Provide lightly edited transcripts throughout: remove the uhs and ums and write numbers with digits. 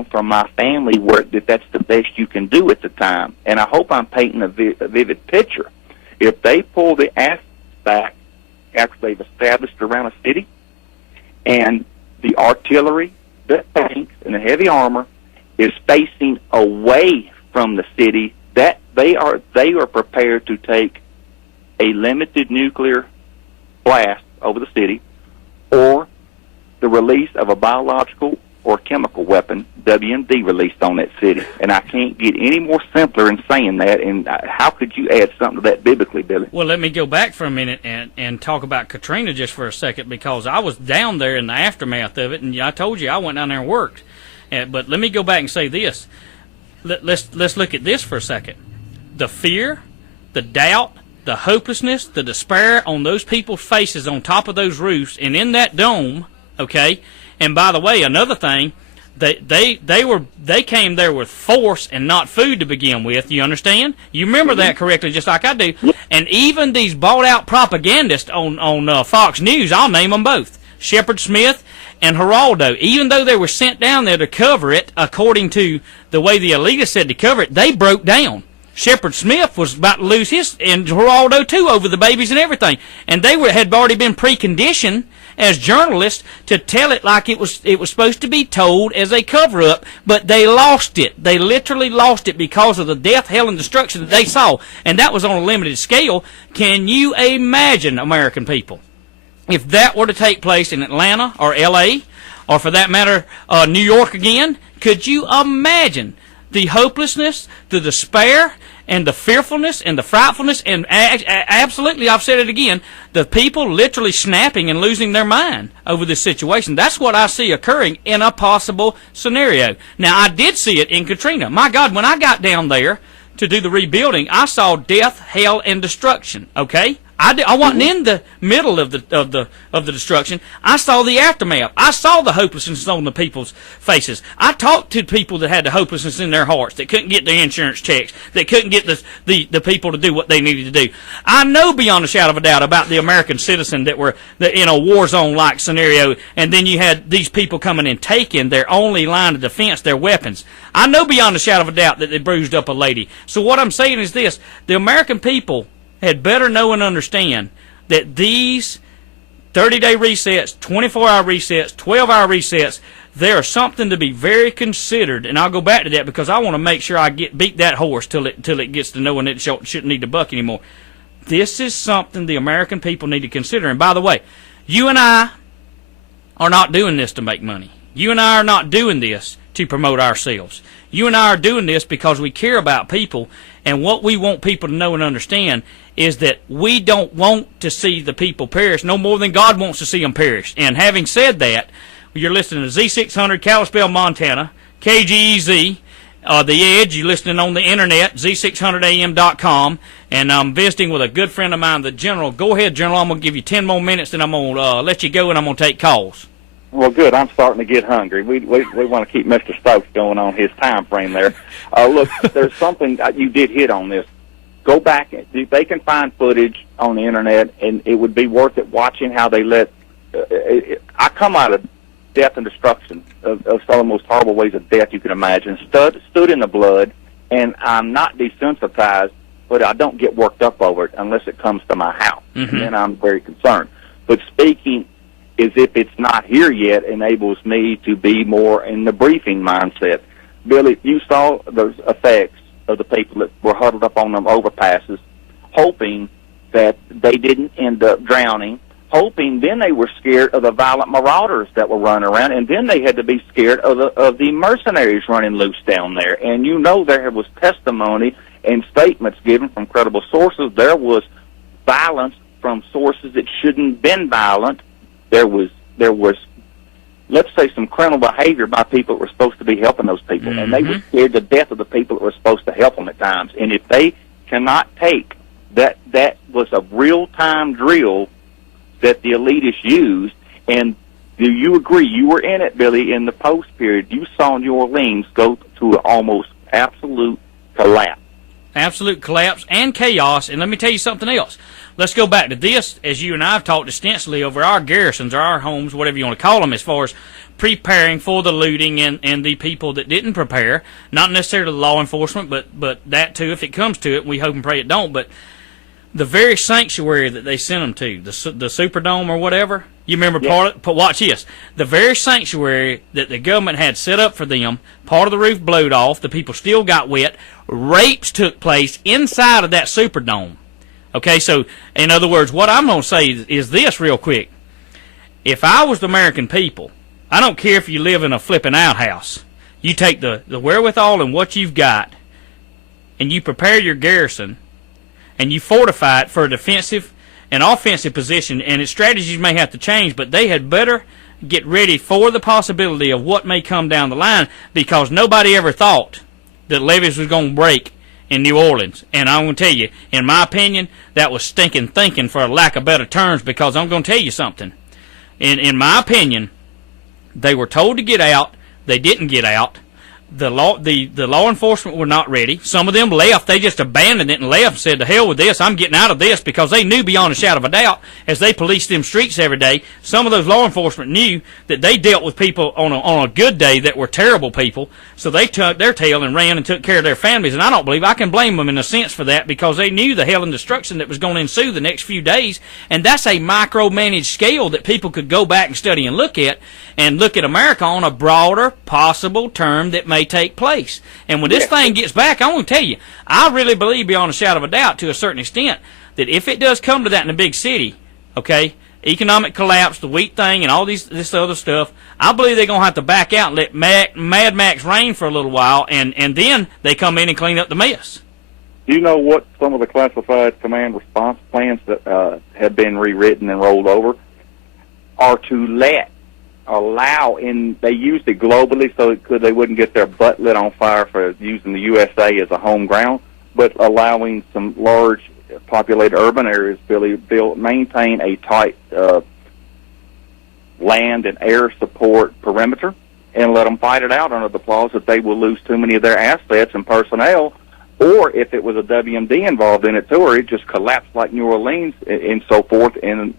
down from my family work that that's the best you can do at the time. And I hope I'm painting a vivid picture. If they pull the assets back after they've established around a city, and the artillery, the tanks, and the heavy armor is facing away from the city, that they are prepared to take a limited nuclear blast over the city, or the release of a biological or chemical weapon, WMD, released on that city. And I can't get any more simpler in saying that. And how could you add something to that biblically, Billy? Well, let me go back for a minute and talk about Katrina just for a second, because I was down there in the aftermath of it, and I told you I went down there and worked. But let me go back and say this. Let's look at this for a second. The fear, the doubt, the hopelessness, the despair on those people's faces on top of those roofs and in that dome, okay? And by the way, another thing, they came there with force and not food to begin with. You understand? You remember that correctly, just like I do. And even these bought-out propagandists on Fox News, I'll name them both, Shepard Smith and Geraldo, even though they were sent down there to cover it, according to the way the elitists said to cover it, they broke down. Shepard Smith was about to lose his, and Geraldo too, over the babies and everything. And they had already been preconditioned as journalists to tell it like it was supposed to be told as a cover-up, but they lost it. They literally lost it because of the death, hell, and destruction that they saw, and that was on a limited scale. Can you imagine, American people, if that were to take place in Atlanta or L.A., or for that matter, New York again? Could you imagine the hopelessness, the despair, and the fearfulness, and the frightfulness, and absolutely, I've said it again, the people literally snapping and losing their mind over this situation? That's what I see occurring in a possible scenario. Now, I did see it in Katrina. My God, when I got down there to do the rebuilding, I saw death, hell, and destruction, okay? I wasn't in the middle of the destruction. I saw the aftermath. I saw the hopelessness on the people's faces. I talked to people that had the hopelessness in their hearts, that couldn't get their insurance checks, that couldn't get the people to do what they needed to do. I know beyond a shadow of a doubt about the American citizen that were in a war zone-like scenario, and then you had these people coming and taking their only line of defense, their weapons. I know beyond a shadow of a doubt that they bruised up a lady. So what I'm saying is this: the American people had better know and understand that these 30-day resets, 24-hour resets, 12-hour resets, they are something to be very considered. And I'll go back to that because I want to make sure I beat that horse till it gets to knowing it shouldn't need to buck anymore. This is something the American people need to consider. And by the way, you and I are not doing this to make money. You and I are not doing this to promote ourselves. You and I are doing this because we care about people, and what we want people to know and understand is that we don't want to see the people perish no more than God wants to see them perish. And having said that, you're listening to Z600, Kalispell, Montana, KGEZ, The Edge. You're listening on the internet, z600am.com, and I'm visiting with a good friend of mine, the General. Go ahead, General. I'm going to give you 10 more minutes, and I'm going to let you go, and I'm going to take calls. Well, good. I'm starting to get hungry. We want to keep Mr. Stokes going on his time frame there. Look, there's something you did hit on this. Go back. They can find footage on the internet, and it would be worth it watching how they let. I come out of death and destruction of some of the most horrible ways of death you can imagine. Stood in the blood, and I'm not desensitized, but I don't get worked up over it unless it comes to my house, and then I'm very concerned. But speaking as if it's not here yet enables me to be more in the briefing mindset. Billy, you saw those effects of the people that were huddled up on them overpasses, hoping that they didn't end up drowning, hoping then they were scared of the violent marauders that were running around, and then they had to be scared of the mercenaries running loose down there. And you know there was testimony and statements given from credible sources. There was violence from sources that shouldn't have been violent. There was, let's say, some criminal behavior by people that were supposed to be helping those people, and they were scared to death of the people that were supposed to help them at times. And if they cannot take that was a real-time drill that the elitists used, and do you agree? You were in it, Billy, in the post period. You saw New Orleans go to an almost absolute collapse. Absolute collapse and chaos. And let me tell you something else. Let's go back to this, as you and I have talked extensively over our garrisons or our homes, whatever you want to call them, as far as preparing for the looting and the people that didn't prepare. Not necessarily law enforcement, but that too, if it comes to it. We hope and pray it don't. But the very sanctuary that they sent them to, the Superdome or whatever, you remember watch this, the very sanctuary that the government had set up for them, part of the roof blowed off, the people still got wet, rapes took place inside of that Superdome. Okay, so in other words, what I'm going to say is this real quick. If I was the American people, I don't care if you live in a flipping outhouse, you take the wherewithal and what you've got, and you prepare your garrison, and you fortify it for a defensive and offensive position, and its strategies may have to change, but they had better get ready for the possibility of what may come down the line, because nobody ever thought that levees was going to break in New Orleans. And I'm going to tell you, in my opinion, that was stinking thinking, for a lack of better terms, because I'm going to tell you something. In my opinion, they were told to get out. They didn't get out. The law enforcement were not ready. Some of them left. They just abandoned it and left and said, to hell with this, I'm getting out of this, because they knew beyond a shadow of a doubt, as they policed them streets every day, some of those law enforcement knew that they dealt with people on a good day that were terrible people, so they took their tail and ran and took care of their families. And I don't believe I can blame them in a sense for that, because they knew the hell and destruction that was going to ensue the next few days. And that's a micromanaged scale that people could go back and study and look at America on a broader possible term that may take place. And when this thing gets back, I'm going to tell you, I really believe beyond a shadow of a doubt, to a certain extent, that if it does come to that in a big city, okay, economic collapse, the wheat thing, and all this other stuff, I believe they're going to have to back out and let Mad Max reign for a little while, and then they come in and clean up the mess. Do you know what some of the classified command response plans that have been rewritten and rolled over are to allow, and they used it globally so they wouldn't get their butt lit on fire for using the USA as a home ground, but allowing some large populated urban areas maintain a tight land and air support perimeter, and let them fight it out under the clause that they will lose too many of their assets and personnel, or if it was a WMD involved in it too, or it just collapsed like New Orleans and so forth, and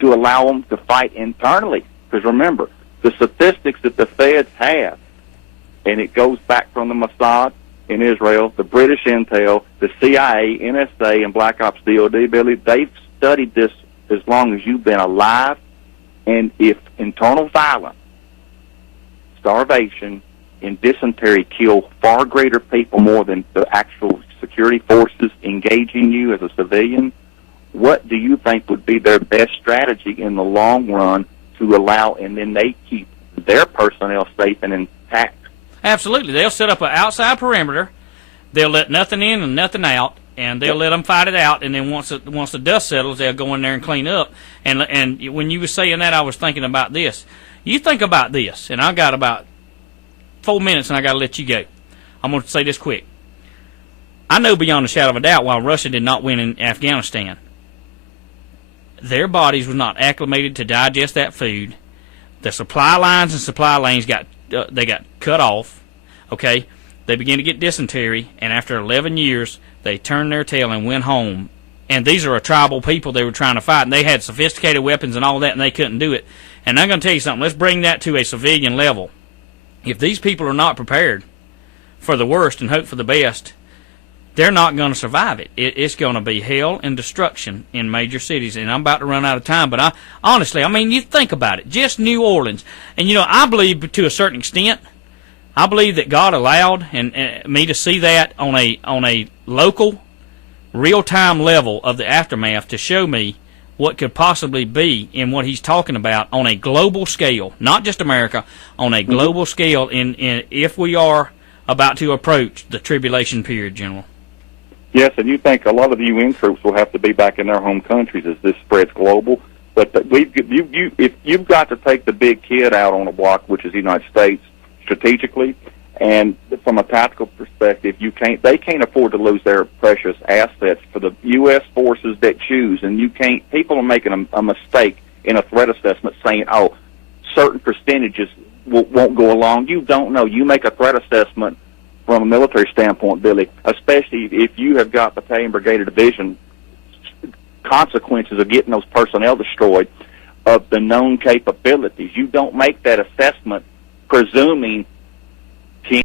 to allow them to fight internally. Because remember, the statistics that the feds have, and it goes back from the Mossad in Israel, the British Intel, the CIA, NSA, and Black Ops DOD, Billy, they've studied this as long as you've been alive. And if internal violence, starvation, and dysentery kill far greater people more than the actual security forces engaging you as a civilian, what do you think would be their best strategy in the long run to allow, and then they keep their personnel safe and intact? Absolutely. They'll set up an outside perimeter. They'll let nothing in and nothing out, and they'll let them fight it out. And then once the dust settles, they'll go in there and clean up. And when you were saying that, I was thinking about this. You think about this, and I got about 4 minutes, and I got to let you go. I'm going to say this quick. I know beyond a shadow of a doubt, while Russia did not win in Afghanistan, their bodies were not acclimated to digest that food. The supply lines and supply lanes got cut off. Okay, they began to get dysentery, and after 11 years, they turned their tail and went home. And these are a tribal people they were trying to fight, and they had sophisticated weapons and all that, and they couldn't do it. And I'm going to tell you something. Let's bring that to a civilian level. If these people are not prepared for the worst and hope for the best, they're not going to survive it. It's going to be hell and destruction in major cities. And I'm about to run out of time, but honestly, you think about it. Just New Orleans. And, I believe to a certain extent, I believe that God allowed me to see that on a local, real-time level of the aftermath to show me what could possibly be in what he's talking about on a global scale, not just America, on a global scale in if we are about to approach the tribulation period, General. Yes, and you think a lot of the UN troops will have to be back in their home countries as this spreads global. But if you've got to take the big kid out on a block, which is the United States, strategically, and from a tactical perspective, they can't afford to lose their precious assets for the U.S. forces that choose. And people are making a mistake in a threat assessment saying, oh, certain percentages won't go along. You don't know. You make a threat assessment from a military standpoint, Billy, especially if you have got battalion, brigade, or division, consequences of getting those personnel destroyed. of the known capabilities. You don't make that assessment presuming